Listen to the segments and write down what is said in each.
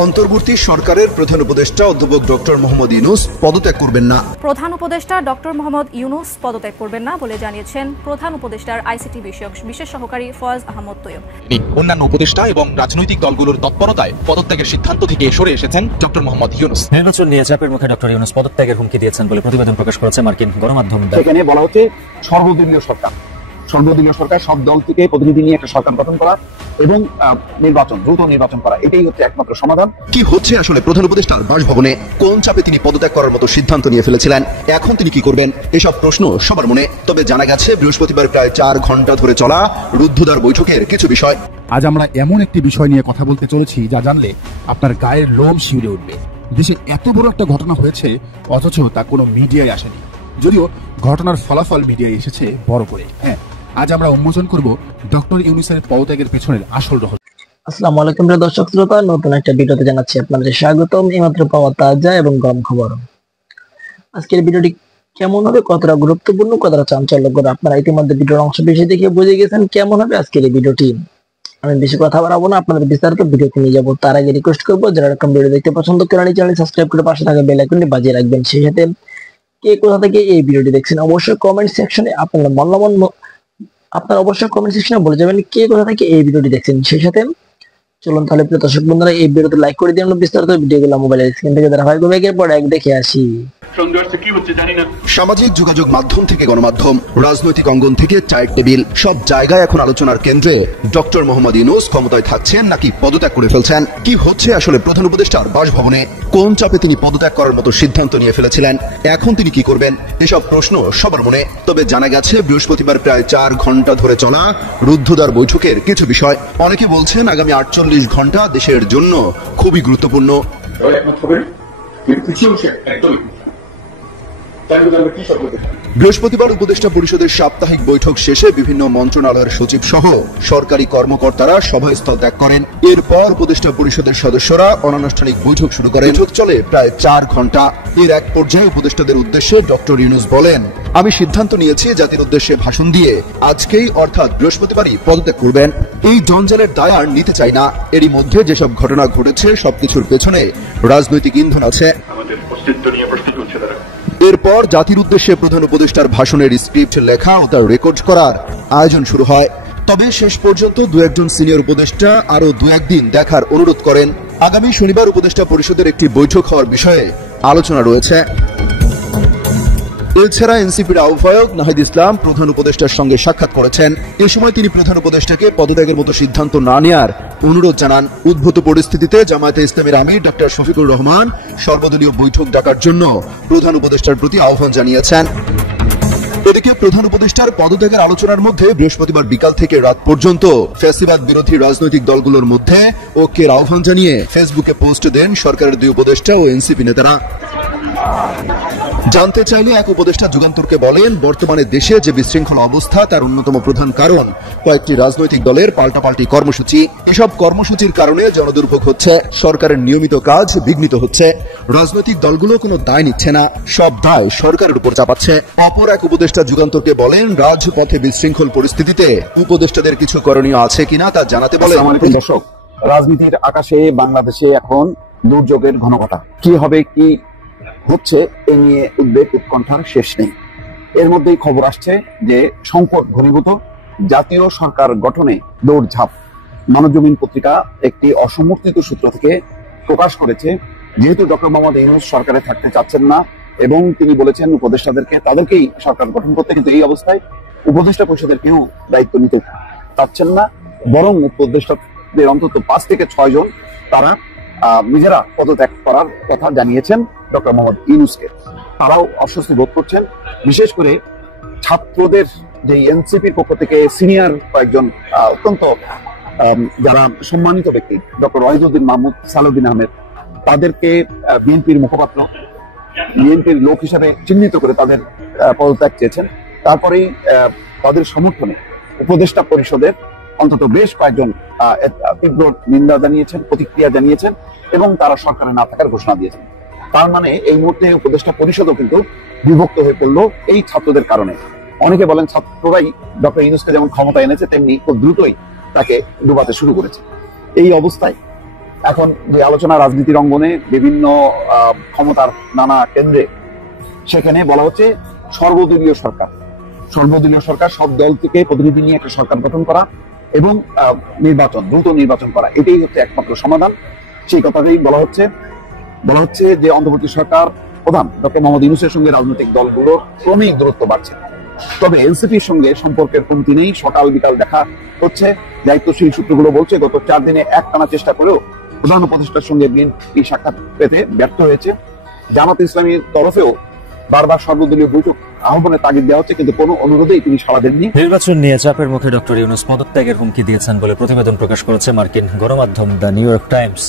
অন্তর্বর্তী সরকারের প্রধান উপদেষ্টা অধ্যাপক ডক্টর মোহাম্মদ ইউনূস পদত্যাগ করবেন না। প্রধান উপদেষ্টা ডক্টর মোহাম্মদ ইউনূস পদত্যাগ করবেন না বলে জানিয়েছেন প্রধান উপদেষ্টার আইসিটি বিষয়ক বিশেষ সহকারী ফয়েজ আহমদ তৈয়ব। অন্যান্য উপদেষ্টা এবং রাজনৈতিক দলগুলোর তৎপরতায় পদত্যাগের সিদ্ধান্ত থেকে সরে এসেছেন ডক্টর মোহাম্মদ ইউনূস। নির্বাচন নিয়ে চাপের মুখে ডক্টর ইউনূস পদত্যাগের হুমকি দিয়েছেন বলে প্রতিবেদন প্রকাশ করেছে মার্কিন গণমাধ্যম। সেখানে বলা হচ্ছে সর্বদলীয় সরকার, সব দল থেকে প্রতিনিধি নিয়ে একটা সরকার গঠন করা এবং দ্রুত নির্বাচন করা, এটাই হচ্ছে একমাত্র সমাধান। কি হচ্ছে আসলে প্রধান উপদেষ্টার বাসভবনে? কোন চাপে তিনি পদত্যাগ করার মতো সিদ্ধান্ত নিয়ে ফেলেছিলেন? এখন তিনি কি করবেন? এসব প্রশ্ন সবার মনে। তবে জানা গেছে বৃহস্পতিবার প্রায় 4 ঘন্টা ধরে চলা রুদ্ধদ্বার বৈঠকের কিছু বিষয়। আজ আমরা এমন একটি বিষয় নিয়ে কথা বলতে চলেছি যা জানলে আপনার গায়ের লোম শিউরে উঠবে। দেশে এত বড় একটা ঘটনা হয়েছে অথচ তা কোনো মিডিয়ায় আসেনি, যদিও ঘটনার ফলাফল মিডিয়ায় এসেছে বড় করে। হ্যাঁ, আজ আমরা উন্মোচন করব ডক্টর ইউনূসের পদত্যাগের পেছনের আসল রহস্য। আসসালামু আলাইকুম প্রিয় দর্শক শ্রোতা, নতুন একটা ভিডিওতে জানাচ্ছি আপনাদের স্বাগতম। এইমাত্র পাওয়া তাজা এবং গরম খবর। আজকের ভিডিওটি কেমন হবে, কতটা গুরুত্বপূর্ণ, কতটা চাঞ্চল্যকর, আপনারা ইতিমধ্যে ভিডিওর অংশ বেশি দেখে বুঝে গেছেন কেমন হবে আজকের এই ভিডিওটি। আমি বেশি কথা বাড়াবো না, আপনাদের বিস্তারিত ভিডিওতে নিয়ে যাবো। তার আগে রিকোয়েস্ট করবো, যারা এরকম ভিডিও দেখতে পছন্দ করেন চ্যানেল সাবস্ক্রাইব করে পাশে থাকা বেল আইকনটি বাজিয়ে রাখবেন। সেই সাথে কে কোথা থেকে এই ভিডিওটি দেখছেন অবশ্যই কমেন্ট সেকশনে আপনারা অবশ্যই কমেন্ট সেকশনে বলে যাবেন কে কোথা থেকে এই ভিডিওটি দেখছেন। সেই সাথে চলুন তাহলে প্রিয় দর্শক বন্ধুরা এই ভিডিওতে লাইক করে দিন, বিস্তারিত ভিডিওগুলো মোবাইলের স্ক্রিন থেকে ধারাবাহিকভাবে একের পর এক দেখে আসি। সামাজিক যোগাযোগ মাধ্যম থেকে গণমাধ্যম, রাজনৈতিক অঙ্গন থেকে চায়ের টেবিল, সব জায়গায় এখন আলোচনার কেন্দ্রে ডক্টর মোহাম্মদ ইউনূস ক্ষমতায় থাকছেন নাকি পদত্যাগ করে ফেলছেন। কি হচ্ছে আসলে প্রধান উপদেষ্টার বাসভবনে? কোন চাপে তিনি পদত্যাগ করার মতো সিদ্ধান্ত নিয়ে ফেলেছিলেন? এখন তিনি কি করবেন? এসব প্রশ্ন সবার মনে। তবে জানা গেছে বৃহস্পতিবার প্রায় 4 ঘন্টা ধরে চলা রুদ্ধদ্বার বৈঠকের কিছু বিষয়। অনেকে বলছেন আগামী 48 ঘন্টা দেশের জন্য খুবই গুরুত্বপূর্ণ। বৃহস্পতিবার উপদেষ্টা পরিষদের সাপ্তাহিক বৈঠক শেষে বিভিন্ন মন্ত্রণালয়ের সচিব সহ সরকারি কর্মকর্তারা সভাস্থল ত্যাগ করেন। এরপর উপদেষ্টা পরিষদের সদস্যরা অনানুষ্ঠানিক বৈঠক শুরু করেন। বৈঠক চলে প্রায় 4 ঘন্টা। এর এক পর্যায়ে উপদেষ্টাদের উদ্দেশ্যে ডক্টর ইউনূস বলেন, আমি সিদ্ধান্ত নিয়েছি জাতির উদ্দেশ্যে ভাষণ দিয়ে আজকেই অর্থাৎ বৃহস্পতিবারই পদত্যাগ করবেন। এই জঞ্জালের দায় আর নিতে চাই না। এরই মধ্যে যেসব ঘটনা ঘটেছে সবকিছুর পেছনে রাজনৈতিক ইন্ধন আছে। এরপর জাতির উদ্দেশ্যে প্রধান উপদেষ্টার ভাষণের স্ক্রিপ্ট লেখা ও তার রেকর্ড করার আয়োজন শুরু হয়। তবে শেষ পর্যন্ত 2-1 সিনিয়র উপদেষ্টা আরো 2-1 দিন দেখার অনুরোধ করেন। আগামী শনিবার উপদেষ্টা পরিষদের একটি বৈঠক হওয়ার বিষয়ে আলোচনা রয়েছে। এছাড়া এনসিপির আহ্বায়ক নাহিদ ইসলাম প্রধান উপদেষ্টার সঙ্গে সাক্ষাৎ করেছেন। এ সময় তিনি প্রধান উপদেষ্টাকে পদত্যাগের মতো সিদ্ধান্ত না নেওয়ার অনুরোধ জানান। উদ্ভূত পরিস্থিতিতে জামায়াতে ইসলামীর আমির ডক্টর শফিকুর রহমান সর্বদলীয় বৈঠক ডাকার জন্য প্রধান উপদেষ্টার প্রতি আহ্বান জানিয়েছেন। এদিকে প্রধান উপদেষ্টার পদত্যাগের আলোচনার মধ্যে বৃহস্পতিবার বিকাল থেকে রাত পর্যন্ত ফ্যাসিবাদ বিরোধী রাজনৈতিক দলগুলোর মধ্যে ঐক্যের আহ্বান জানিয়ে ফেসবুকে পোস্ট দেন সরকারের 2 উপদেষ্টা ও এনসিপি নেতারা। জানতে চাইলে এক উপদেষ্টা যুগান্তরকে বলেন, বর্তমানে দেশে যে বিশৃঙ্খল অবস্থা তার অন্যতম প্রধান কারণ কয়েকটি রাজনৈতিক দলের পাল্টাপাল্টি কর্মসূচি। এসব কর্মসূচির কারণে জনদুর্ভোগ হচ্ছে, সরকারের নিয়মিত কাজ বিঘ্নিত হচ্ছে। রাজনৈতিক দলগুলো কোনো দায় নিচ্ছে না, সব দায় সরকারের উপর চাপাচ্ছে। অপর এক উপদেষ্টা যুগান্তরকে বলেন, রাজপথে বিশৃঙ্খল পরিস্থিতিতে উপদেষ্টাদের কিছু করণীয় আছে কিনা তা জানাতে বলেন। দর্শক, রাজনীতির আকাশে বাংলাদেশে এখন দুর্যোগের ঘনঘটা। কি হবে, কি হচ্ছে এ নিয়ে উদ্বেগ উৎকণ্ঠার শেষ নেই। এর মধ্যেই খবর আসছে যে সংকট ঘনীভূত, জাতীয় সরকার গঠনে দৌড়ঝাঁপ। মানবজমিন পত্রিকা একটি অসমর্থিত সূত্র থেকে প্রকাশ করেছে, যেহেতু ডক্টর মোহাম্মদ ইউনূস সরকারে থাকতে চাচ্ছেন না এবং তিনি বলেছেন উপদেষ্টাদেরকে তাদেরকেই সরকার গঠন করতে, কিন্তু এই অবস্থায় উপদেষ্টা পরিষদের কেউ দায়িত্ব নিতে চাচ্ছেন না, বরং উপদেষ্টাদের অন্তত 5 থেকে 6 জন তারা নিজেরা পদত্যাগ করার কথা জানিয়েছেন ডক্টর মোহাম্মদ ইউনূসকে। তারাও অস্বস্তি বোধ করছেন, বিশেষ করে ছাত্রদের যে এনসিপির পক্ষ থেকে সিনিয়র কয়েকজন অত্যন্ত যারা সম্মানিত ব্যক্তি, ডক্টর ওয়াহিদুদ্দিন মাহমুদ, সালাউদ্দিন আহমেদ, তাদেরকে বিএনপির মুখপাত্র, বিএনপির লোক হিসাবে চিহ্নিত করে তাদের পদত্যাগ চেয়েছেন। তারপরেই তাদের সমর্থনে উপদেষ্টা পরিষদের অন্তত বেশ কয়েকজন তীব্র নিন্দা জানিয়েছেন, প্রতিক্রিয়া জানিয়েছেন এবং তারা সরকারে না থাকার ঘোষণা দিয়েছেন। তার মানে এই মুহূর্তে উপদেষ্টা পরিষদও কিন্তু বিভক্ত হয়ে পড়লো এই ছাত্রদের কারণে। অনেকে বলেন ছাত্ররাই ডক্টর ইউনূসকে যেমন ক্ষমতা এনেছে তেমনি খুব দ্রুতই তাকে ডুবাতে শুরু করেছে। এই অবস্থায় এখন যে আলোচনা রাজনীতির অঙ্গনে বিভিন্ন ক্ষমতার নানা কেন্দ্রে, সেখানে বলা হচ্ছে সর্বদলীয় সরকার সব দল থেকে প্রতিনিধি নিয়ে একটা সরকার গঠন করা এবং দ্রুত নির্বাচন করা, এটাই হচ্ছে একমাত্র সমাধান। সেই কথাটাই বলা হচ্ছে যে অন্তর্বর্তী সরকার প্রধান ডক্টর মোহাম্মদ ইউনূসের সঙ্গে রাজনৈতিক দলগুলোর ক্রমিক দূরত্ব বাড়ছে। তবে এনসিপির সঙ্গে সম্পর্কের কমতি নেই, সকাল বিকাল দেখা হচ্ছে। দায়িত্বশীল সূত্রগুলো বলছে গত 4 দিনে একটানা চেষ্টা করেও প্রধান উপদেষ্টার সঙ্গে বিএনপি সাক্ষাৎ পেতে ব্যর্থ হয়েছে। জামাতে ইসলামীর তরফেও বারবার সর্বদলীয় বৈঠক আহ্বানের তাগিদ দেওয়া হচ্ছে, কিন্তু কোনো অনুরোধেই তিনি সাড়া দেননি। নির্বাচন নিয়ে চাপের মুখে ডক্টর ইউনূস পদত্যাগের হুমকি দিয়েছেন বলে প্রতিবেদন প্রকাশ করেছে মার্কিন গণমাধ্যম দ্য নিউ ইয়র্ক টাইমস।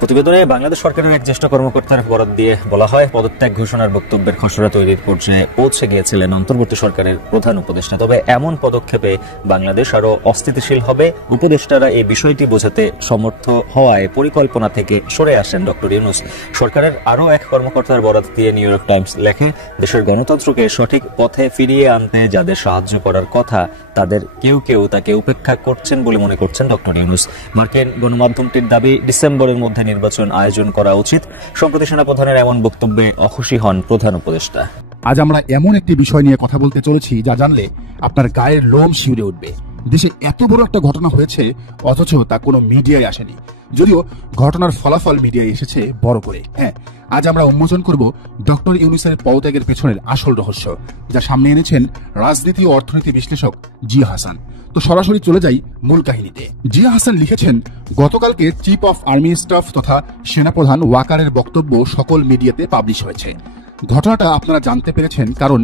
প্রতিবেদনে বাংলাদেশ সরকারের এক জ্যেষ্ঠ কর্মকর্তার বরাত দিয়ে বলা হয়, পদত্যাগ ঘোষণার বক্তব্যের খসড়া তৈরির পর্যায়ে পৌঁছে গিয়েছিলেন অন্তর্বর্তী সরকারের প্রধান উপদেষ্টা। তবে এমন পদক্ষেপে বাংলাদেশ আরো অস্থিতিশীল হবে। উপদেষ্টারা এই বিষয়টি বোঝাতে সমর্থ হওয়ায় পরিকল্পনা থেকে সরে আসেন ডক্টর ইউনূস। সরকারের আরো এক কর্মকর্তার বরাত দিয়ে নিউ ইয়র্ক টাইমস লেখে, দেশের গণতন্ত্রকে সঠিক পথে ফিরিয়ে আনতে যাদের সাহায্য করার কথা তাদের কেউ তাকে উপেক্ষা করছেন বলে মনে করছেন ডক্টর ইউনূস। মার্কিন গণমাধ্যমটির দাবি, ডিসেম্বরের মধ্যে নির্বাচন আয়োজন করা উচিত। সম্প্রতি সেনাপ্রধানের এমন বক্তব্যে অখুশি হন প্রধান উপদেষ্টা। আজ আমরা এমন একটি বিষয় নিয়ে কথা বলতে চলেছি যা জানলে আপনার গায়ের লোম শিউরে উঠবে। দেশে এত বড় একটা ঘটনা হয়েছে অথচ তা কোনো মিডিয়ায় আসেনি, যদিও ঘটনার ফলাফল মিডিয়ায় এসেছে বড় করে। হ্যাঁ, আজ আমরা উন্মোচন করব ডক্টর ইউনূসের পদত্যাগের পেছনের আসল রহস্য, যা সামনে এনেছেন রাজনীতি ও অর্থনীতি বিশ্লেষক জিয়া হাসান। তো সরাসরি চলে যাই মূল কাহিনীতে। জিয়া হাসান লিখেছেন, গতকালকে চিফ অফ আর্মি স্টাফ তথা সেনাপ্রধান ওয়াকারের বক্তব্য সকল মিডিয়াতে পাবলিশ হয়েছে। ঘটনাটা আপনারা জানতে পেরেছেন কারণ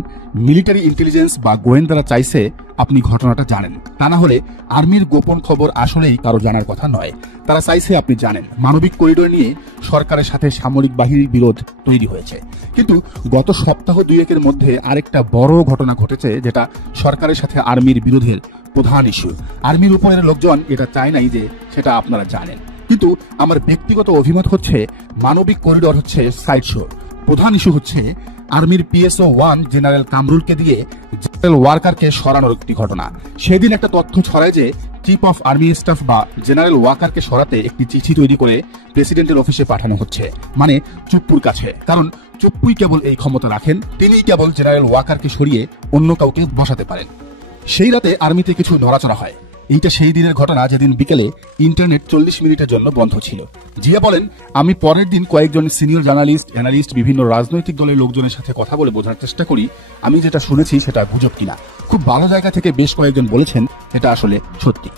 মিলিটারি ইন্টেলিজেন্স বা গোয়েন্দারা চাইছে আপনি ঘটনাটা জানেন। তা না হলে আর্মির গোপন খবর আসলেই কারো জানার কথা নয়। তারা চাইছে আপনি জানেন মানবিক করিডোর নিয়ে সরকারের সাথে সামরিক বাহিনীর বিরোধ তৈরি হয়েছে। কিন্তু গত সপ্তাহ 2-1 মধ্যে আরেকটা বড় ঘটনা ঘটেছে, যেটা সরকারের সাথে আর্মির বিরোধের প্রধান ইস্যু। আর্মির উপরের লোকজন এটা চায় নাই যে সেটা আপনারা জানেন, কিন্তু আমার ব্যক্তিগত অভিমত হচ্ছে মানবিক করিডোর হচ্ছে সাইড শো। প্রধান ইস্যু হচ্ছে আর্মির PSO 1 জেনারেল কামরুলকে দিয়ে জেনারেল ওয়াকারকে সরানোর একটি ঘটনা। সেদিন একটা তথ্য ছড়ায় যে চিফ অফ আর্মি স্টাফ বা জেনারেল ওয়াকারকে সরাতে একটি চিঠি তৈরি করে প্রেসিডেন্টের অফিসে পাঠানো হচ্ছে, মানে চুপ্পুর কাছে। কারণ চুপ্পুই কেবল এই ক্ষমতা রাখেন, তিনিই কেবল জেনারেল ওয়াকারকে সরিয়ে অন্য কাউকে বসাতে পারেন। সেই রাতে আর্মিতে কিছু নড়াচড়া হয়। এইটা সেই দিনের ঘটনা যেদিন বিকেলে ইন্টারনেট 40 মিনিটের জন্য বন্ধ ছিল। জিয়া বলেন, আমি পরের দিন কয়েকজন সিনিয়র জার্নালিস্ট, অ্যানালিস্ট, বিভিন্ন রাজনৈতিক দলের লোকজনের সাথে কথা বলে বোঝার চেষ্টা করি আমি যেটা শুনেছি সেটা গুজব কিনা। খুব ভালো জায়গা থেকে বেশ কয়েকজন বলেছেন এটা আসলে সত্যি।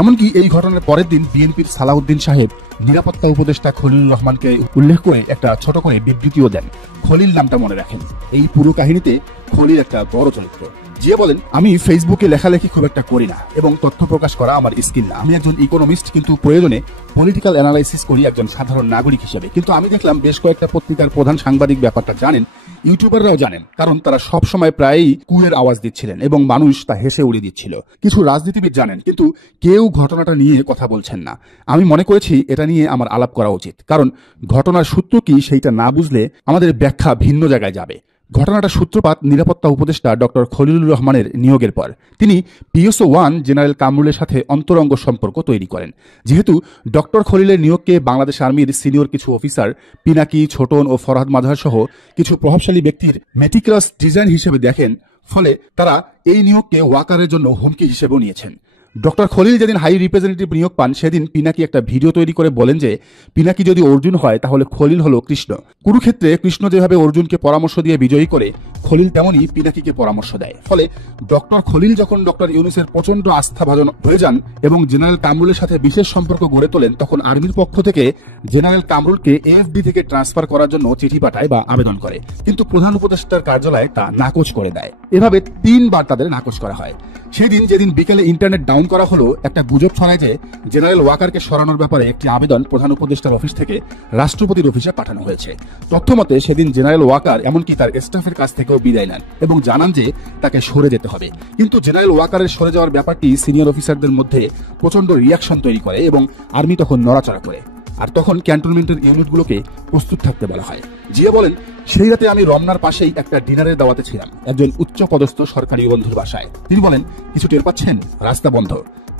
এমনকি এই ঘটনার পরের দিন বিএনপির সালাউদ্দিন সাহেব নিরাপত্তা উপদেষ্টা খলিলুর রহমানকে উল্লেখ করে একটা ছোট করে বিবৃতিও দেন। খলিল নামটা মনে রাখেন, এই পুরো কাহিনীতে খলিল একটা বড় চরিত্র। জিয়া বলেন, আমি ফেসবুকে লেখালেখি খুব একটা করি না এবং তথ্য প্রকাশ করা আমার স্কিল না। আমি একজন ইকোনমিস্ট, কিন্তু প্রয়োজনে পলিটিক্যাল অ্যানালাইসিস করি একজন সাধারণ নাগরিক হিসেবে। কিন্তু আমি দেখলাম বেশ কয়েকটা পত্রিকার প্রধান সাংবাদিক ব্যাপারটা জানেন, ইউটিউবাররাও জানেন, কারণ তারা সব সময় প্রায়ই কুয়ের আওয়াজ দিচ্ছিলেন এবং মানুষ তা হেসে উড়িয়ে দিচ্ছিল। কিছু রাজনীতিবিদ জানেন, কিন্তু কেউ ঘটনাটা নিয়ে কথা বলছেন না। আমি মনে করেছি এটা নিয়ে আমার আলাপ করা উচিত, কারণ ঘটনার সূত্র কি সেইটা না বুঝলে আমাদের ব্যাখ্যা ভিন্ন জায়গায় যাবে। ঘটনাটা সূত্রপাত নিরাপত্তা উপদেষ্টা ডক্টর খলিলুর রহমানের নিয়োগের পর। তিনি PSO 1 জেনারেল কামরুলের সাথে অন্তরঙ্গ সম্পর্ক তৈরি করেন। যেহেতু ডক্টর খলিলের নিয়োগকে বাংলাদেশ আর্মির সিনিয়র কিছু অফিসার পিনাকি, ছোটন ও ফরহাদ মাজাহার সহ কিছু প্রভাবশালী ব্যক্তির মেটিকুলাস ডিজাইন হিসেবে দেখেন, ফলে তারা এই নিয়োগকে ওয়াকারের জন্য হুমকি হিসেবেও নিয়েছেন। ডক্টর খলিল যেদিন হাই রিপ্রেজেন্টেটিভ নিয়োগ পান সেদিন পিনাকি একটা ভিডিও তৈরি করে বলেন যে পিনাকি যদি অর্জুন হয় তাহলে খলিল হলো কৃষ্ণ। কুরুক্ষেত্রে কৃষ্ণ যেভাবে অর্জুনকে পরামর্শ দিয়ে বিজয়ী করে, খলিল তেমনই পিনাকিকে পরামর্শ দেয়। ফলে ডক্টর খলিল যখন ডক্টর ইউনূসের প্রচন্ড আস্থাভাজন হয়ে যান এবং জেনারেল কামরুলের সাথে বিশেষ সম্পর্ক গড়ে তোলেন, তখন আর্মির পক্ষ থেকে জেনারেল কামরুলকে AFD থেকে ট্রান্সফার করার জন্য চিঠি পাঠায় বা আবেদন করে, কিন্তু প্রধান উপদেষ্টার কার্যালয় তা নাকচ করে দেয়। এভাবে 3 বার তাদের নাকচ করা হয়। সেদিন যেদিন বিকেলে ইন্টারনেট ডাউন করা হলো, একটা গুজব ছড়ায় যে জেনারেল ওয়াকারকে সরানোর ব্যাপারে একটি আবেদন প্রধান উপদেষ্টার অফিস থেকে রাষ্ট্রপতির অফিসে পাঠানো হয়েছে। তথ্যমতে সেদিন জেনারেল ওয়াকার এমনকি তার স্টাফের কাছ থেকেও বিদায় নেন এবং জানান যে তাকে সরে যেতে হবে। কিন্তু জেনারেল ওয়াকারের সরে যাওয়ার ব্যাপারটি সিনিয়র অফিসারদের মধ্যে প্রচন্ড রিয়াকশন তৈরি করে এবং আর্মি তখন নড়াচড়া করে, আর তখন ক্যান্টনমেন্টের ইউনিটগুলোকে প্রস্তুত থাকতে বলা হয়। জিয়া বলেন, সেই রাতে আমি রমনার পাশেই একটা ডিনারের দাওয়াতে ছিলাম একজন উচ্চ পদস্থ সরকারি বন্ধুর বাসায়। তিনি বলেন, কিছু টের পাচ্ছেন? রাস্তা বন্ধ।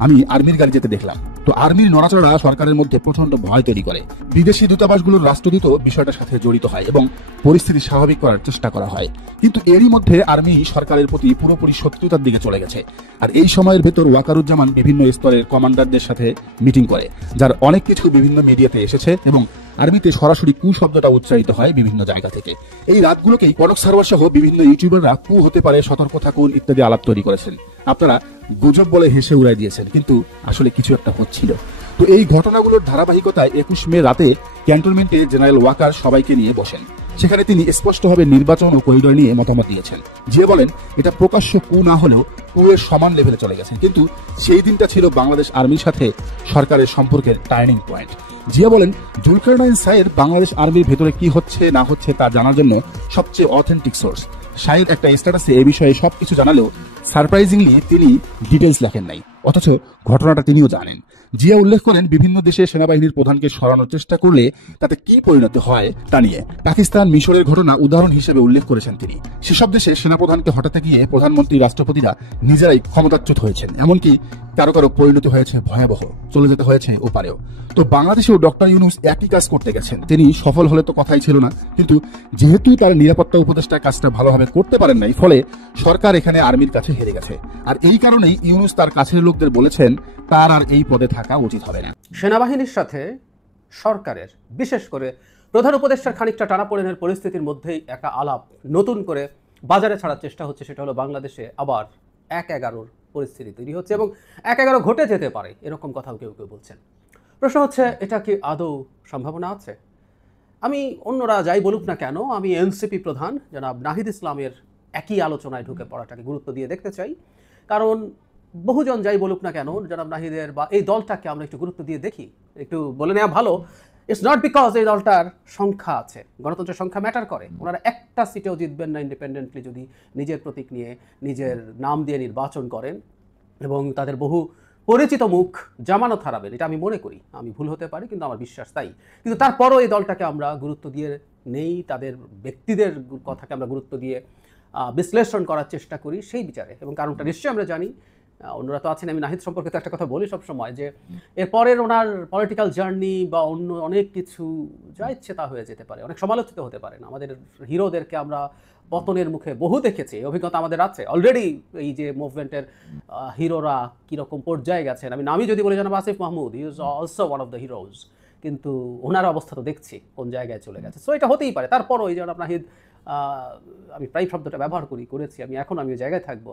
আমি আর্মির গাড়ি যেতে দেখলাম। তো আর্মির নড়াচড়া সরকারের মধ্যে প্রচন্ড ভয় তৈরি করে। বিদেশি দূতাবাসগুলোর রাষ্ট্রদূত বিষয়টার সাথে জড়িত হয় এবং পরিস্থিতি স্বাভাবিক করার চেষ্টা করা হয়, কিন্তু এরই মধ্যে আর্মি সরকারের প্রতি পুরোপুরি শত্রুতার দিকে চলে গেছে। আর এই সময়ের ভেতর ওয়াকারুজ্জামান বিভিন্ন স্তরের কমান্ডারদের সাথে মিটিং করে, যার অনেক কিছু বিভিন্ন মিডিয়াতে এসেছে এবং আর্মিতে সরাসরি কু শব্দটা উচ্চারিত হয় বিভিন্ন জায়গা থেকে। এই রাতগুলোকেই কনক সারওয়ার সহ বিভিন্ন ইউটিউবাররা কু হতে পারে, সতর্ক থাকুন ইত্যাদি আলাপ তৈরি করেছেন। আপনারা গুজব বলে হেসে উড়াই দিয়েছেন, কিন্তু আসলে কিছু একটা হচ্ছিল। তো এই ঘটনাগুলোর ধারাবাহিকতায় 21 মে রাতে ক্যান্টনমেন্টে জেনারেল ওয়াকার সবাইকে নিয়ে বসেন। সেখানে তিনি স্পষ্টভাবে নির্বাচন ও করিডোর নিয়ে মতামত দিয়েছেন। যে বলেন এটা প্রকাশ্য কু না হলেও কুয়ের সমান লেভেলে চলে গেছেন, কিন্তু সেই দিনটা ছিল বাংলাদেশ আর্মির সাথে সরকারের সম্পর্কের টার্নিং পয়েন্ট। জিয়া বলেন জুলকারনাইন সাইয়ের বাংলাদেশ আর্মির ভেতরে কি হচ্ছে না হচ্ছে তা জানার জন্য সবচেয়ে অথেন্টিক সোর্স। সাইয়ের একটা স্ট্যাটাসে এ বিষয়ে সবকিছু জানালেও সারপ্রাইজিংলি তিনি ডিটেলস লেখেন নাই, অথচ ঘটনাটা তিনিও জানেন। জিয়া উল্লেখ করেন বিভিন্ন দেশে সেনাবাহিনীর প্রধানকে সরানোর চেষ্টা করলে তাতে কি পরিণতি হয় তা নিয়ে। পাকিস্তান, মিশরের ঘটনা উদাহরণ হিসেবে উল্লেখ করেছেন তিনি। সেসব দেশে সেনাপ্রধানকে হটাতে গিয়ে প্রধানমন্ত্রী, রাষ্ট্রপতিরা নিজেরাই ক্ষমতাচ্যুত হয়েছেন, এমনকি কারো কারো পরিণতি হয়েছে ভয়াবহ, চলে যেতে হয়েছে ওপারেও। তো বাংলাদেশেও ডক্টর ইউনূস একই কাজ করতে গেছেন। তিনি সফল হলে তো কথাই ছিল না, কিন্তু যেহেতু তার নিরাপত্তা উপদেষ্টা কাজটা ভালোভাবে করতে পারেন নাই, ফলে সরকার এখানে আর্মির কাছে হেরে গেছে। আর এই কারণেই ইউনূস তার কাছের লোকদের বলেছেন তার আর এই পদে থাকা উচিত হবে না। সেনাবাহিনীর সাথে সরকারের, বিশেষ করে প্রধান উপদেষ্টার খানিকটা টানাপোড়েনের পরিস্থিতির মধ্যেই একটা আলাপ নতুন করে বাজারে ছাড়ার চেষ্টা হচ্ছে। সেটা হলো বাংলাদেশে আবার 1-11 পরিস্থিতি তৈরি হচ্ছে এবং 1-11 ঘটে যেতে পারে, এরকম কথাও কেউ কেউ বলছেন। প্রশ্ন হচ্ছে এটা কি আদৌ সম্ভাবনা আছে? আমি অন্যরা যাই বলুক না কেন, আমি এনসিপি প্রধান জনাব নাহিদ ইসলামের একই আলোচনায় ঢুকে পড়াটাকে গুরুত্ব দিয়ে দেখতে চাই। কারণ বহুজন যাই বলুক না কেন, জনাব নাহিদের বা এই দলটাকে আমরা একটু গুরুত্ব দিয়ে দেখি, একটু বলে নেওয়া ভালো। ইটস নট বিকজ এই দলটার সংখ্যা আছে, গণতন্ত্রের সংখ্যা ম্যাটার করে। ওনারা একটা সিটেও জিতবেন না ইন্ডিপেন্ডেন্টলি যদি নিজের প্রতীক নিয়ে, নিজের নাম দিয়ে নির্বাচন করেন এবং তাদের বহু পরিচিত মুখ জামানত হারাবেন, এটা আমি মনে করি। আমি ভুল হতে পারি, কিন্তু আমার বিশ্বাস তাই। কিন্তু তারপরও এই দলটাকে আমরা গুরুত্ব দিয়ে নেই, তাদের ব্যক্তিদের কথাকে আমরা গুরুত্ব দিয়ে বিশ্লেষণ করার চেষ্টা করি সেই বিচারে, এবং কারণটা নিশ্চয়ই আমরা জানি। অন্যরা তো আছেন। আমি নাহিদ সম্পর্কে তো একটা কথা বলি সবসময়, যে এরপরের ওনার পলিটিক্যাল জার্নি বা অন্য অনেক কিছু যা ইচ্ছে তা হয়ে যেতে পারে, অনেক সমালোচিত হতে পারেন। আমাদের হিরোদেরকে আমরা পতনের মুখে বহু দেখেছি, অভিজ্ঞতা আমাদের আছে অলরেডি। এই যে মুভমেন্টের হিরোরা কীরকম পর্যায়ে গেছেন, আমি নামই যদি বলে জানাব Asif Mahmud, he is also one of the heroes, কিন্তু ওনার অবস্থা তো দেখছি কোন জায়গায় চলে গেছে। সো এটা হতেই পারে। তারপরও এই যেন নাহিদ, আমি প্রায় শব্দটা ব্যবহার করেছি, আমি ওই জায়গায় থাকবো।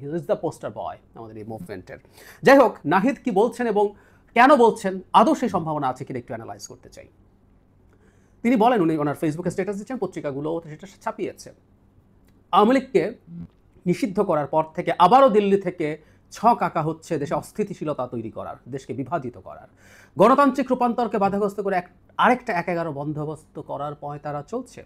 হি ইজ দ্য পোস্টার বয় আমাদের এই মুভমেন্টের। যাই হোক, নাহিদ কি বলছেন এবং কেন বলছেন, আদৌ সেই সম্ভাবনা আছে কিনা একটু অ্যানালাইজ করতে চাই। তিনি বলেন, উনি ওনার ফেসবুকে স্ট্যাটাস দিচ্ছেন, পত্রিকাগুলো সেটা ছাপিয়েছে। আওয়ামী লীগকে নিষিদ্ধ করার পর থেকে আবারও দিল্লি থেকে ছক আঁকা হচ্ছে দেশে অস্থিতিশীলতা তৈরি করার, দেশকে বিভাজিত করার, গণতান্ত্রিক রূপান্তরকে বাধাগ্রস্ত করে আরেকটা 1-11 বন্দোবস্ত করার পয়তারা চলছে।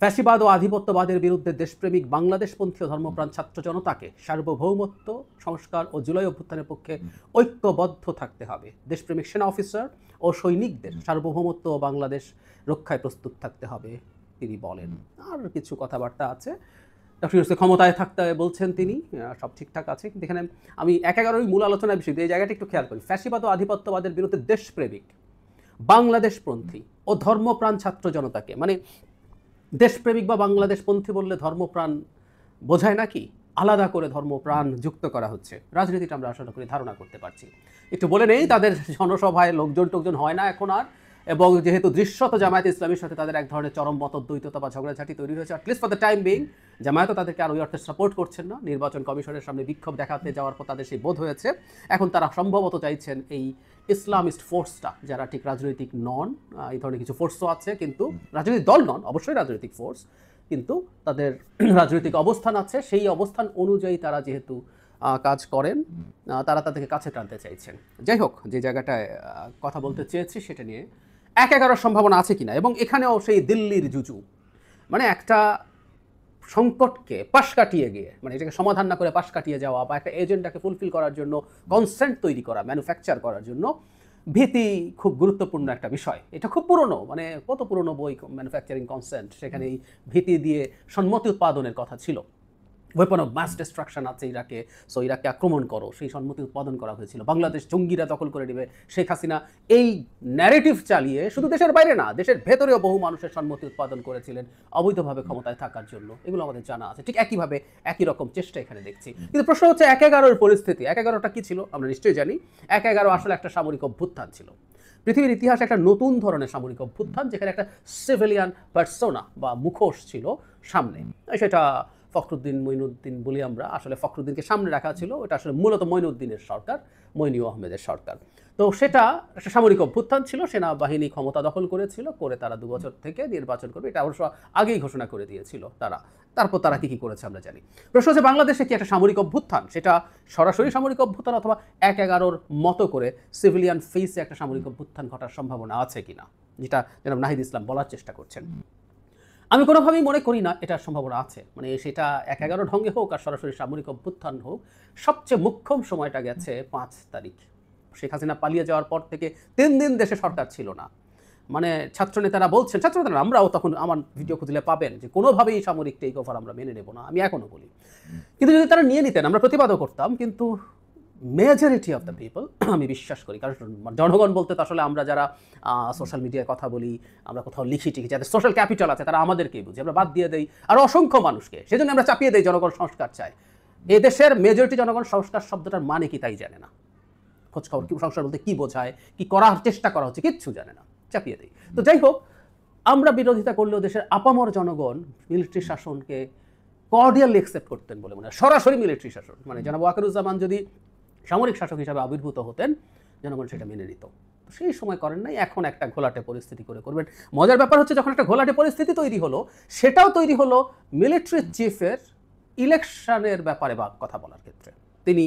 ফ্যাসিবাদ ও আধিপত্যবাদের বিরুদ্ধে দেশপ্রেমিক বাংলাদেশপন্থী ও ধর্মপ্রাণ ছাত্র জনতাকে সার্বভৌমত্ব সংস্কার ও জুলাই অভ্যুত্থানের পক্ষে ঐক্যবদ্ধ থাকতে হবে। দেশপ্রেমিক সেনা অফিসার ও সৈনিকদের সার্বভৌমত্ব ও বাংলাদেশ রক্ষায় প্রস্তুত থাকতে হবে তিনি বলেন। আর কিছু কথাবার্তা আছে। ডক্টর ইউনূসকে ক্ষমতায় থাকতে বলছেন তিনি, সব ঠিকঠাক আছে। কিন্তু এখানে আমি 1-11 মূল আলোচনার বিষয় এই জায়গাটা একটু খেয়াল করি। ফ্যাসিবাদ ও আধিপত্যবাদের বিরুদ্ধে দেশপ্রেমিক বাংলাদেশপন্থী ও ধর্মপ্রাণ ছাত্র জনতাকে, মানে দেশপ্রেমিক বা বাংলাদেশপন্থী বললে ধর্মপ্রাণ বোঝায় নাকি? আলাদা করে ধর্মপ্রাণ যুক্ত করা হচ্ছে। রাজনীতিটা আমরা আশা করি ধারণা করতে পারছি। একটু বলে নেই, তাদের জনসভায় লোকজন হয় না এখন আর, এবং যেহেতু দৃশ্যত জামায়াতে ইসলামীর সাথে তাদের এক ধরনের চরম মতদ্বৈততা বা ঝগড়াঝাটি তৈরি হয়েছে, at least for the time being জামায়াতও তাদেরকে আর ওই অর্থে সাপোর্ট করছেন না। নির্বাচন কমিশনের সামনে বিক্ষোভ দেখাতে যাওয়ার পর তাদের সেই বোধ হয়েছে। এখন তারা সম্ভবত চাইছেন এই ইসলামিস্ট ফোর্সটা, যারা ঠিক রাজনৈতিক নন, এই ধরনের কিছু ফোর্সও আছে, কিন্তু রাজনৈতিক দল নন, অবশ্যই রাজনৈতিক ফোর্স, কিন্তু তাদের রাজনৈতিক অবস্থান আছে। সেই অবস্থান অনুযায়ী তারা যেহেতু কাজ করেন, তারা তাদেরকে কাছে টানতে চাইছেন। যাই হোক, যে জায়গাটায় কথা বলতে চেয়েছি সেটা নিয়ে 1-11 সম্ভাবনা আছে কিনা, এবং এখানেও সেই দিল্লির জুজু, মানে একটা সংকটকে পাশ কাটিয়ে গিয়ে, মানে এটাকে সমাধান না করে পাশ কাটিয়ে যাওয়া, বা একটা এজেন্ডাকে ফুলফিল করার জন্য কনসেন্ট তৈরি করা, ম্যানুফ্যাকচার করার জন্য ভীতি খুব গুরুত্বপূর্ণ একটা বিষয়। এটা খুব পুরনো, মানে কত পুরনো বই ম্যানুফ্যাকচারিং কনসেন্ট, সেখানে এই ভীতি দিয়ে সম্মতি উৎপাদনের কথা ছিল। ওয়েপন অফ মাস ডিস্ট্রাকশন আছে ইরাকে, সো ইরাকে আক্রমণ করো, সেই সম্মতি উৎপাদন করা হয়েছিল। বাংলাদেশ জঙ্গিরা দখল করে নেবে, শেখ হাসিনা এই ন্যারেটিভ চালিয়ে শুধু দেশের বাইরে না, দেশের ভেতরেও বহু মানুষের সম্মতি উৎপাদন করেছিলেন অবৈধভাবে ক্ষমতায় থাকার জন্য, এগুলো আমাদের জানা আছে। ঠিক একইভাবে একই রকম চেষ্টা এখানে দেখছি। কিন্তু প্রশ্ন হচ্ছে ১/১১-র পরিস্থিতি। ১/১১টা কি ছিল আমরা নিশ্চয়ই জানি। ১/১১ আসলে একটা সামরিক অভ্যুত্থান ছিল, পৃথিবীর ইতিহাসে একটা নতুন ধরনের সামরিক অভ্যুত্থান, যেখানে একটা সিভিলিয়ান পার্সোনা বা মুখোশ ছিল সামনে। সেটা ফখরুদ্দিন মঈনুদ্দিন বলি আমরা, আসলে ফখরুদ্দিনকে সামনে রাখা ছিল, এটা আসলে মূলত মঈনুদ্দিনের সরকার, মঈনু আহমেদের সরকার। তো সেটা একটা সামরিক অভ্যুত্থান ছিল, সেনাবাহিনী ক্ষমতা দখল করেছিল, করে তারা 2 বছর থেকে নির্বাচন করবে, এটা অবশ্য আগেই ঘোষণা করে দিয়েছিল তারা। তারপর তারা কি করেছে আমরা জানি। প্রশ্ন হচ্ছে বাংলাদেশে কি একটা সামরিক অভ্যুত্থান, সেটা সরাসরি সামরিক অভ্যুত্থান অথবা ১/১১-র মতো করে সিভিলিয়ান ফেসে একটা সামরিক অভ্যুত্থান ঘটার সম্ভাবনা আছে কিনা, যেটা জনাব নাহিদ ইসলাম বলার চেষ্টা করছেন। আমি কোনোভাবেই মনে করি না এটার সম্ভাবনা আছে। মানে সেটা ১/১১ ঢঙ্গে হোক আর সরাসরি সামরিক অভ্যুত্থান হোক, সবচেয়ে মুখ্যম সময়টা গেছে ৫ তারিখ। শেখ হাসিনা পালিয়ে যাওয়ার পর থেকে ৩ দিন দেশে সরকার ছিল না। মানে ছাত্রনেতারা বলছেন, ছাত্রনেতারা আমরাও তখন, আমার ভিডিও খুঁজলে পাবেন, যে কোনোভাবেই সামরিক টেক ওভার আমরা মেনে নেব না। আমি এখনও বলি, কিন্তু যদি তারা নিয়ে নিতেন আমরা প্রতিবাদও করতাম। কিন্তু মেজরিটি অফ দ্য পিপল, আমি বিশ্বাস করি, কারণ জনগণ বলতে তো আসলে আমরা যারা সোশ্যাল মিডিয়ায় কথা বলি, আমরা কোথাও লিখি টিখি, যাদের সোশ্যাল ক্যাপিটাল আছে তারা আমাদেরকেই বুঝি, আমরা বাদ দিয়ে দেই আর অসংখ্য মানুষকে। সেজন্য আমরা চাপিয়ে দেই জনগণ সংস্কার চায়। এদেশের মেজরিটি জনগণ সংস্কার শব্দটার মানে কি তাই জানে না, খোঁজখবর কি সংস্কার বলতে কি বোঝায়, কি করার চেষ্টা করা হচ্ছে, কিচ্ছু জানে না, চাপিয়ে দেই। তো যাই হোক, আমরা বিরোধিতা করলেও দেশের আপামর জনগণ মিলিটারি শাসনকে কর্ডিয়ালি অ্যাকসেপ্ট করতেন বলে মনে হয়। সরাসরি মিলিটারি শাসন, মানে জনাব ওয়াকারুজ্জামান যদি সামরিক শাসক হিসাবে আবির্ভূত হতেন, জনগণ সেটা মেনে নিত। সেই সময় করেন নাই, এখন একটা ঘোলাটে পরিস্থিতি করে করবেন। মজার ব্যাপার হচ্ছে, যখন একটা ঘোলাটে পরিস্থিতি তৈরি হলো, সেটাও তৈরি হলো মিলিটারি চিফের ইলেকশনের ব্যাপারে বা কথা বলার ক্ষেত্রে। তিনি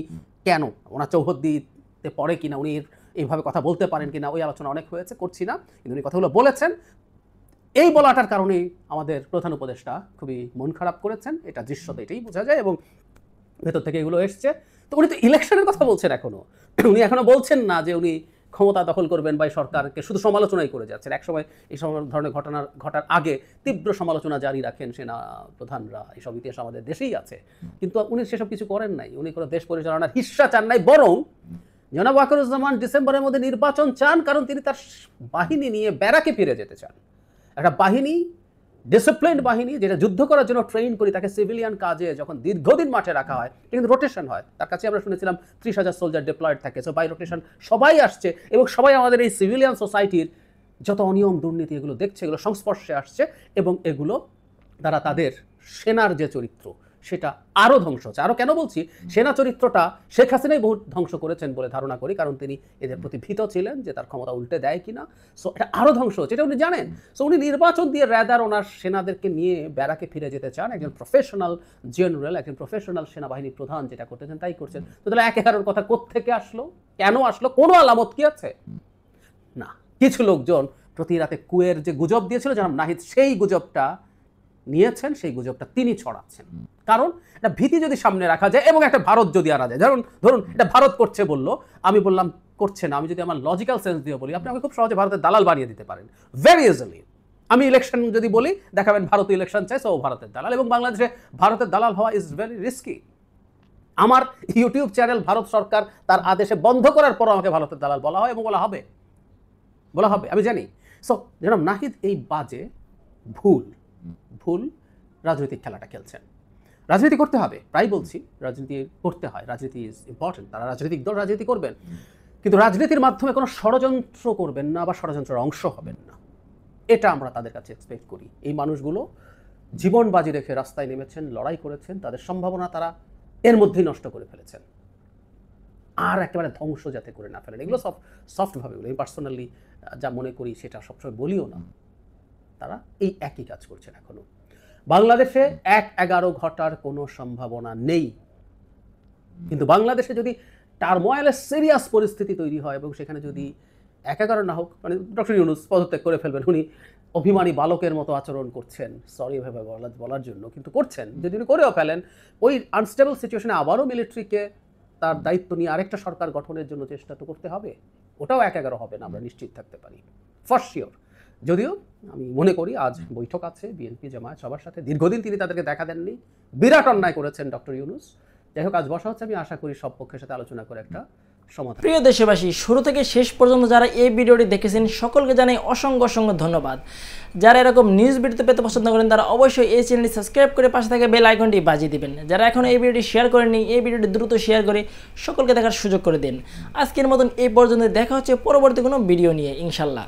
কেন, ওনার চৌহদ্দিতে পড়ে কিনা, উনি এইভাবে কথা বলতে পারেন কিনা, ওই আলোচনা অনেক হয়েছে, করছি না, কিন্তু উনি কথাগুলো বলেছেন। এই বলাটার কারণেই আমাদের প্রধান উপদেষ্টা খুবই মন খারাপ করেছেন, এটা দৃশ্যতে এটাই বোঝা যায়, এবং ভেতর থেকে এগুলো এসছে। তো উনি তো ইলেকশনের কথা বলছেন এখনো, উনি এখনো বলছেন না যে উনি ক্ষমতা দখল করবেন বা সরকারকে শুধু সমালোচনাই করে যাচ্ছেন। একসময় এই সব ধরনের ঘটার আগে তীব্র সমালোচনা জারি রাখেন সেনা প্রধানরা, এইসব ইতিহাস আমাদের দেশেই আছে। কিন্তু উনি সেসব কিছু করেন নাই, উনি কোনো দেশ পরিচালনার হিস্সা চান নাই, বরং জনাব ওয়াকারুজ্জামান ডিসেম্বরের মধ্যে নির্বাচন চান, কারণ তিনি তার বাহিনী নিয়ে ব্যারাকে ফিরে যেতে চান। একটা বাহিনী, ডিসিপ্লিনড বাহিনী, যেটা যুদ্ধ করার জন্য ট্রেন করি, তাকে সিভিলিয়ান কাজে যখন দীর্ঘদিন মাঠে রাখা হয়, কিন্তু রোটেশন হয়। তার কাছে আমরা শুনেছিলাম 30,000 সোলজার ডিপ্লয়েড থাকে, সো বাই রোটেশন সবাই আসছে, এবং সবাই আমাদের এই সিভিলিয়ান সোসাইটির যত অনিয়ম দুর্নীতি এগুলো দেখছে, এগুলো সংস্পর্শে আসছে, এবং এগুলো দ্বারা তাদের সেনার যে চরিত্র সেটা আরও ধ্বংস হচ্ছে। আরও কেন বলছি, সেনা চরিত্রটা শেখ হাসিনাই বহু ধ্বংস করেছেন বলে ধারণা করি, কারণ তিনি এদের প্রতি ভীত ছিলেন যে তার ক্ষমতা উল্টে দেয় কিনা। সো এটা আরও ধ্বংস হচ্ছে, এটা উনি জানেন। সো উনি নির্বাচন দিয়ে র্যাদার ওনার সেনাদেরকে নিয়ে ব্যারাকে ফিরে যেতে চান। একজন প্রফেশনাল জেনারেল, একজন প্রফেশনাল সেনাবাহিনীর প্রধান যেটা করতেছেন তাই করছেন। তো তাহলে ১/১১-র কথা কোত্থেকে আসলো, কেন আসলো, কোনো আলামত কি আছে? না। কিছু লোকজন প্রতি রাতে কুয়ের যে গুজব দিয়েছিল জনাব নাহিদ, সেই গুজবটা নিয়েছেন, সেই গুজবটা তিনি ছড়াচ্ছেন। কারণ একটা ভীতি যদি সামনে রাখা যায় এবং একটা ভারত যদি আনা যায়, ধরুন এটা ভারত করছে বললো, আমি বললাম করছে না, আমি যদি আমার লজিক্যাল সেন্স দিয়ে বলি, আপনি আমাকে খুব সহজে ভারতের দালাল বানিয়ে দিতে পারেন ভেরি ইজিলি। আমি ইলেকশন যদি বলি, দেখাবেন ভারত ইলেকশন চাই, সো ভারতের দালাল। এবং বাংলাদেশে ভারতের দালাল হওয়া ইজ ভেরি রিস্কি। আমার ইউটিউব চ্যানেল ভারত সরকার তার আদেশে বন্ধ করার পর আমাকে ভারতের দালাল বলা হয় এবং বলা হবে, আমি জানি। সো জনাব নাহিদ এই বাজে ভুল রাজনৈতিক খেলাটা খেলছেন। রাজনীতি করতে হবে, প্রায় বলছি রাজনীতি করতে হয়, রাজনীতি ইজ ইম্পর্টেন্ট, তারা রাজনৈতিক দল রাজনীতি করবেন, কিন্তু রাজনীতির মাধ্যমে কোনো ষড়যন্ত্র করবেন না বা ষড়যন্ত্রের অংশ হবেন না, এটা আমরা তাদের কাছে এক্সপেক্ট করি। এই মানুষগুলো জীবন বাজি রেখে রাস্তায় নেমেছেন, লড়াই করেছেন, তাদের সম্ভাবনা তারা এর মধ্যেই নষ্ট করে ফেলেছেন, আর একেবারে ধ্বংস যাতে করে না ফেলেন। এগুলো সফটভাবে বলি, আমি পার্সোনালি যা মনে করি সেটা সবসময় বলিও না। তারা এই একই কাজ করছেন এখনো। বাংলাদেশে ১/১১ ঘটার কোনো সম্ভাবনা নেই, কিন্তু বাংলাদেশে যদি টার্মোয়েলের সিরিয়াস পরিস্থিতি তৈরি হয় এবং সেখানে যদি ১/১১ না হোক, মানে ডক্টর ইউনূস পদত্যাগ করে ফেলবেন, উনি অভিমানী বালকের মতো আচরণ করছেন, সরি এভাবে বলার জন্য, কিন্তু করছেন, যদি উনি করেও ফেলেন, ওই আনস্টেবল সিচুয়েশনে আবারও মিলিটারিকে তার দায়িত্ব নিয়ে আরেকটা সরকার গঠনের জন্য চেষ্টা তো করতে হবে। ওটাও ১/১১ হবে না, আমরা নিশ্চিত থাকতে পারি, ফর শিওর। যদিও আমি মনে করি আজ বৈঠক আছে বিএনপি জামায়াত সবার সাথে, দীর্ঘদিন তিনি তাদেরকে দেখা দেননি, বিরাট অন্যায় করেছেন ডক্টর ইউনূস। যাই হোক, আজ বসা হচ্ছে, আমি আশা করি সব পক্ষের সাথে আলোচনা করে একটা সমাধান। প্রিয় দেশবাসী, শুরু থেকে শেষ পর্যন্ত যারা এই ভিডিওটি দেখেছেন সকলকে জানাই অসংখ্য অসংখ্য ধন্যবাদ। যারা এরকম নিউজ ভিডিওতে পেতে পছন্দ করেন তারা অবশ্যই এই চ্যানেলটি সাবস্ক্রাইব করে পাশে থাকা বেল আইকনটি বাজিয়ে দিবেন। যারা এখন এই ভিডিওটি শেয়ার করেননি, এই ভিডিওটি দ্রুত শেয়ার করে সকলকে দেখার সুযোগ করে দিন। আজকের মতন এই পর্যন্ত, দেখা হচ্ছে পরবর্তী কোনো ভিডিও নিয়ে ইনশাল্লাহ।